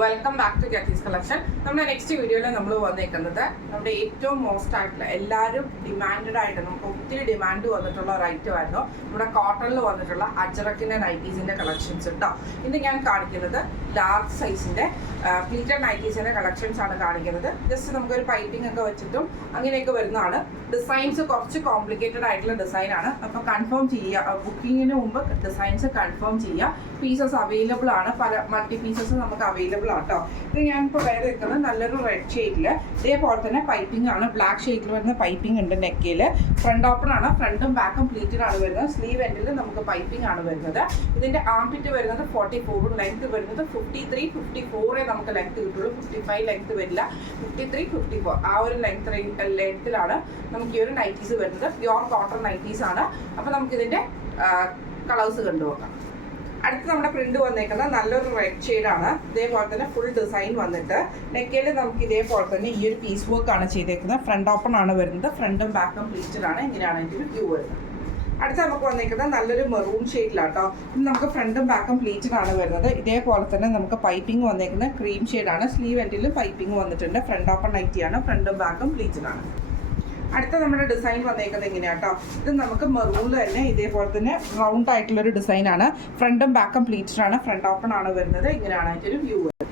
Welcome back to Getty's collection. നമ്മുടെ next വീഡിയോയിൽ നമ്മൾ വന്നേക്കുന്നത് നമ്മുടെ ഏറ്റവും മോസ്റ്റ് ആയിട്ടുള്ള എല്ലാവരും ഡിമാൻഡഡ് ആയിട്ട് നമുക്ക് ഒത്തിരി ഡിമാൻഡ് വന്നിട്ടുള്ള ഒരു ഐറ്റം ആയിരുന്നു നമ്മുടെ കോട്ടണിൽ വന്നിട്ടുള്ള അജറക്കിൻ്റെ നൈറ്റീസിൻ്റെ കളക്ഷൻസ് കേട്ടോ. ഇത് ഞാൻ കാണിക്കുന്നത് ലാർജ് സൈസിൻ്റെ പ്ലീറ്റഡ് നൈറ്റീസിൻ്റെ കളക്ഷൻസ് ആണ് കാണിക്കുന്നത്. ജസ്റ്റ് നമുക്കൊരു പൈപ്പിംഗ് ഒക്കെ വെച്ചിട്ടും അങ്ങനെയൊക്കെ വരുന്നതാണ്. ഡിസൈൻസ് കുറച്ച് കോംപ്ലിക്കേറ്റഡ് ആയിട്ടുള്ള ഡിസൈനാണ്. അപ്പോൾ കൺഫേം ചെയ്യുക, ബുക്കിങ്ങിന് മുമ്പ് ഡിസൈൻസ് കൺഫേം ചെയ്യുക. പീസസ് അവൈലബിൾ ആണ്, പല മൾട്ടി പീസസ് നമുക്ക് അവൈലബിൾ ആണ് കേട്ടോ. ഇത് ഞാനിപ്പോൾ വേറെ വെക്കുന്നത് നല്ലൊരു റെഡ് ഷെയ്ഡിൽ, ഇതേപോലെ തന്നെ പൈപ്പിംഗ് ആണ്. ബ്ലാക്ക് ഷെയ്ഡിൽ വരുന്ന പൈപ്പിംഗ് ഉണ്ട്. നെക്കിൽ ഫ്രണ്ട് ഓപ്പൺ ആണ്, ഫ്രണ്ടും ബാക്കും പ്ലീറ്റഡ് ആണ് വരുന്നത്. സ്ലീവ് എൻഡിൽ നമുക്ക് പൈപ്പിംഗ് ആണ് വരുന്നത്. ഇതിൻ്റെ ആംപിറ്റ് വരുന്നത് 44, ലെങ്ത് വരുന്നത് 53, 54 നമുക്ക് ലെങ്ത് കിട്ടുള്ളൂ. 55 ലെങ്ത് വരില്ല, 53, 54 ആ ഒരു ലെങ്ത്തിലാണ് നമുക്ക് ഈ ഒരു നൈറ്റീസ് വരുന്നത്. പ്യുവർ കോട്ടൺ നൈറ്റീസ് ആണ്. അപ്പോൾ നമുക്കിതിൻ്റെ കളേഴ്സ് കണ്ടുപോകാം. അടുത്ത് നമ്മുടെ പ്രിന്റ് വന്നേക്കുന്നത് നല്ലൊരു റെഡ് ഷെയ്ഡാണ്. ഇതേപോലെ തന്നെ ഫുൾ ഡിസൈൻ വന്നിട്ട് നെക്കിൽ നമുക്ക് ഇതേപോലെ തന്നെ ഈ ഒരു പീസ് വർക്ക് ആണ് ചെയ്തേക്കുന്നത്. ഫ്രണ്ട് ഓപ്പൺ ആണ് വരുന്നത്, ഫ്രണ്ടും ബാക്കും പ്ലീറ്റഡ് ആണ്. ഇങ്ങനെയാണ് ഇതിൻ്റെ ഒരു വ്യൂ വരുന്നത്. അടുത്ത് നമുക്ക് വന്നേക്കുന്നത് നല്ലൊരു മെറൂൺ ഷെയ്ഡിലാട്ടോ. ഇത് നമുക്ക് ഫ്രണ്ടും ബാക്കും പ്ലീറ്റഡ് ആണ് വരുന്നത്. ഇതേപോലെ തന്നെ നമുക്ക് പൈപ്പിംഗ് വന്നേക്കുന്നത് ക്രീം ഷെയ്ഡാണ്. സ്ലീവ് എൻഡിലും പൈപ്പിംഗ് വന്നിട്ടുണ്ട്. ഫ്രണ്ട് ഓപ്പൺ നൈറ്റിയാണ്, ഫ്രണ്ടും ബാക്കും പ്ലീറ്റഡ് ആണ്. അടുത്ത നമ്മുടെ ഡിസൈൻ വന്നേക്കുന്നത് ഇങ്ങനെയാണ് കേട്ടോ. ഇത് നമുക്ക് മെറൂണിൽ തന്നെ ഇതേപോലെ തന്നെ റൗണ്ട് ആയിട്ടുള്ളൊരു ഡിസൈനാണ്. ഫ്രണ്ടും ബാക്കും പ്ലീറ്റഡ് ആണ്, ഫ്രണ്ട് ഓപ്പൺ ആണ് വരുന്നത്. ഇങ്ങനെയാണ് അതിൻ്റെ വ്യൂ വരുന്നത്.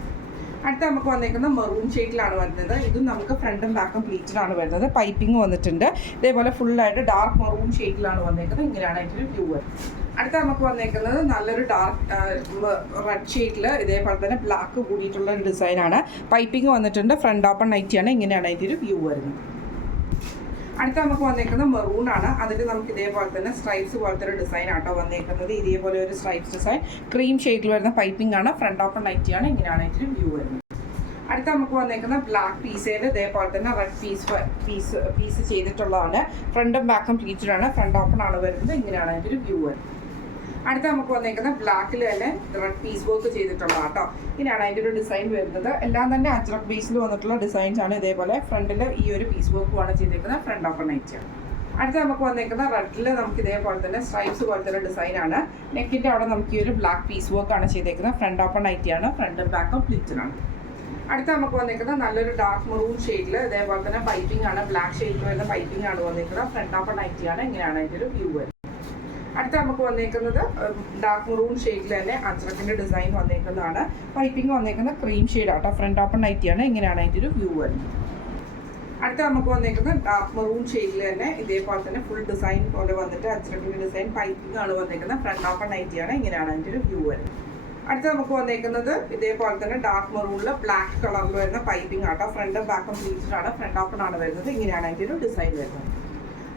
അടുത്ത നമുക്ക് വന്നേക്കുന്നത് മെറൂൺ ഷെയ്ഡിലാണ് വരുന്നത്. ഇതും നമുക്ക് ഫ്രണ്ടും ബാക്കും പ്ലീറ്റഡ് ആണ് വരുന്നത്. പൈപ്പിംഗ് വന്നിട്ടുണ്ട്. ഇതേപോലെ ഫുള്ളായിട്ട് ഡാർക്ക് മെറൂൺ ഷെയ്ഡിലാണ് വന്നേക്കുന്നത്. ഇങ്ങനെയാണ് അതിൻ്റെ വ്യൂ വരുന്നത്. അടുത്ത നമുക്ക് വന്നേക്കുന്നത് നല്ലൊരു ഡാർക്ക് റെഡ് ഷെയ്ഡിൽ ഇതേപോലെ തന്നെ ബ്ലാക്ക് കൂടിയിട്ടുള്ള ഒരു ഡിസൈനാണ്. പൈപ്പിംഗ് വന്നിട്ടുണ്ട്. ഫ്രണ്ട് ഓപ്പൺ നൈറ്റിയാണ്. ഇങ്ങനെയാണ് അതിൻ്റെ ഒരു വ്യൂ വരുന്നത്. അടുത്ത നമുക്ക് വന്നേക്കുന്നത് മെറൂൺ ആണ്. അതിൽ നമുക്ക് ഇതേപോലെ തന്നെ സ്ട്രൈപ്സ് പോലത്തെ ഒരു ഡിസൈൻ ആട്ടോ വന്നേക്കുന്നത്. ഇതേപോലെ ഒരു സ്ട്രൈപ്സ് ഡിസൈൻ ക്രീം ഷെയ്ഡിൽ വരുന്ന പൈപ്പിംഗ് ആണ്. ഫ്രണ്ട് ഓപ്പൺ നൈറ്റിയാണ്. ഇങ്ങനെയാണ് ഇതിന് വ്യൂ വരുന്നത്. അടുത്ത നമുക്ക് വന്നേക്കുന്ന ബ്ലാക്ക് പീസയിൽ ഇതേപോലെ തന്നെ റെഡ് പീസ് ചെയ്തിട്ടുള്ളതാണ്. ഫ്രണ്ടും ബാക്കും പ്ലീറ്റഡ് ആണ്. ഫ്രണ്ട് ഓപ്പൺ ആണ് വരുന്നത്. ഇങ്ങനെയാണ് അതിൻ്റെ ഒരു വ്യൂ വരുന്നത്. അടുത്ത നമുക്ക് വന്നേക്കുന്ന ബ്ലാക്കിൽ തന്നെ റെഡ് പീസ് വർക്ക് ചെയ്തിട്ടുള്ള കേട്ടോ. ഇങ്ങനെയാണ് അതിൻ്റെ ഒരു ഡിസൈൻ വരുന്നത്. എല്ലാം തന്നെ അജ്രക് ബേസിൽ വന്നിട്ടുള്ള ഡിസൈൻസ് ആണ്. ഇതേപോലെ ഫ്രണ്ടിൽ ഈ ഒരു പീസ് വർക്കുമാണ് ചെയ്തേക്കുന്നത്. ഫ്രണ്ട് ഓപ്പൺ നൈറ്റിയാണ്. അടുത്ത നമുക്ക് വന്നേക്കുന്ന റെഡിൽ നമുക്ക് ഇതേപോലെ തന്നെ സ്ട്രൈപ്സ് പോലത്തെ ഒരു ഡിസൈനാണ്. നെക്കിൻ്റെ അവിടെ നമുക്ക് ഈ ഒരു ബ്ലാക്ക് പീസ് വർക്കാണ് ചെയ്തേക്കുന്നത്. ഫ്രണ്ട് ഓപ്പൺ നൈറ്റിയാണ്. ഫ്രണ്ടും ബാക്കും പ്ലീറ്റഡാണ്. അടുത്ത നമുക്ക് വന്നേക്കുന്നത് നല്ലൊരു ഡാർക്ക് മെറൂൺ ഷെയ്ഡിൽ ഇതേപോലെ തന്നെ പൈപ്പിംഗ് ആണ്. ബ്ലാക്ക് ഷെയ്ഡിൽ വരുന്ന പൈപ്പിംഗ് ആണ് വന്നേക്കുന്നത്. ഫ്രണ്ട് ഓപ്പൺ നൈറ്റിയാണ്. ഇങ്ങനെയാണ് അതിൻ്റെ ഒരു വ്യൂ വരുന്നത്. അടുത്ത നമുക്ക് വന്നേക്കുന്നത് ഡാർക്ക് മെറൂൺ ഷെയ്ഡിൽ തന്നെ അജ്രക്കിൻ്റെ ഡിസൈൻ വന്നേക്കുന്നതാണ്. പൈപ്പിംഗ് വന്നേക്കുന്നത് ക്രീം ഷെയ്ഡാട്ടോ. ഫ്രണ്ട് ഓപ്പൺ നൈറ്റിയാണ്. ഇങ്ങനെയാണ് അതിൻ്റെ ഒരു വ്യൂ വരുന്നത്. അടുത്ത നമുക്ക് വന്നേക്കുന്നത് ഡാർക്ക് മെറൂൺ ഷെയ്ഡിൽ തന്നെ ഇതേപോലെ തന്നെ ഫുൾ ഡിസൈൻ പോലെ വന്നിട്ട് അജ്രക്കിൻ്റെ ഡിസൈൻ പൈപ്പിംഗ് ആണ് വന്നേക്കുന്നത്. ഫ്രണ്ട് ഓപ്പൺ നൈറ്റിയാണ്. ഇങ്ങനെയാണ് അതിൻ്റെ ഒരു വ്യൂ വരുന്നത്. അടുത്ത നമുക്ക് വന്നേക്കുന്നത് ഇതേപോലെ തന്നെ ഡാർക്ക് മെറൂണിൽ ബ്ലാക്ക് കളറിൽ വരുന്ന പൈപ്പിംഗ് ആട്ടോ. ഫ്രണ്ടും ബാക്കും പ്ലീറ്റഡ് ആണ്. ഫ്രണ്ട് ഓപ്പൺ ആണ് വരുന്നത്. ഇങ്ങനെയാണ് അതിൻ്റെ ഒരു ഡിസൈൻ വരുന്നത്.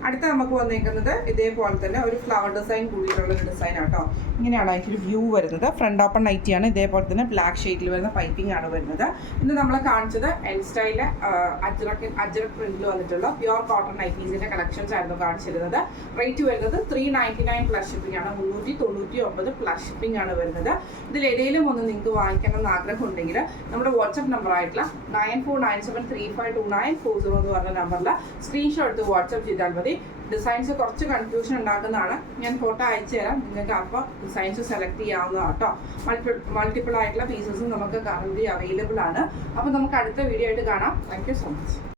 അടുത്ത നമുക്ക് വന്നേക്കുന്നത് ഇതേപോലെ തന്നെ ഒരു ഫ്ലവർ ഡിസൈൻ കൂടിയിട്ടുള്ളൊരു ഡിസൈൻ ആട്ടോ. ഇങ്ങനെയാണ് അതിൻ്റെ വ്യൂ വരുന്നത്. ഫ്രണ്ട് ഓപ്പൺ നൈറ്റിയാണ്. ഇതേപോലെ തന്നെ ബ്ലാക്ക് ഷെയ്ഡിൽ വരുന്ന പൈപ്പിംഗ് ആണ് വരുന്നത്. ഇന്ന് നമ്മൾ കാണിച്ചത് എൻ സ്റ്റൈലിൽ അജ്രക് പ്രിന്റിൽ വന്നിട്ടുള്ള പ്യുവർ കോട്ടൺ നൈറ്റീസിൻ്റെ കളക്ഷൻസ് ആയിരുന്നു കാണിച്ചിരുന്നത്. റേറ്റ് വരുന്നത് 399 പ്ലസ് ഷിപ്പിംഗ് ആണ്. 399 പ്ലസ് ഷിപ്പിംഗ് ആണ് വരുന്നത്. ഇതിൽ ഏതെങ്കിലും ഒന്ന് നിങ്ങൾക്ക് വാങ്ങിക്കണം എന്ന് ആഗ്രഹം ഉണ്ടെങ്കിൽ നമ്മുടെ വാട്സപ്പ് നമ്പർ ആയിട്ടുള്ള 9497352940 എന്ന് പറഞ്ഞ നമ്പറിൽ സ്ക്രീൻഷോട്ട് എടുത്ത് വാട്സപ്പ് ചെയ്താൽ മതി. ഡിസൈൻസ് കുറച്ച് കൺഫ്യൂഷൻ ഉണ്ടാക്കുന്നതാണ്. ഞാൻ ഫോട്ടോ അയച്ചു തരാം. നിങ്ങൾക്ക് അപ്പോൾ ഡിസൈൻസ് സെലക്ട് ചെയ്യാവുന്നതാണ് കേട്ടോ. മൾട്ടിപ്പിൾ ആയിട്ടുള്ള പീസസും നമുക്ക് കറന്റ് അവൈലബിൾ ആണ്. അപ്പോൾ നമുക്ക് അടുത്ത വീഡിയോ ആയിട്ട് കാണാം. Thank you so much.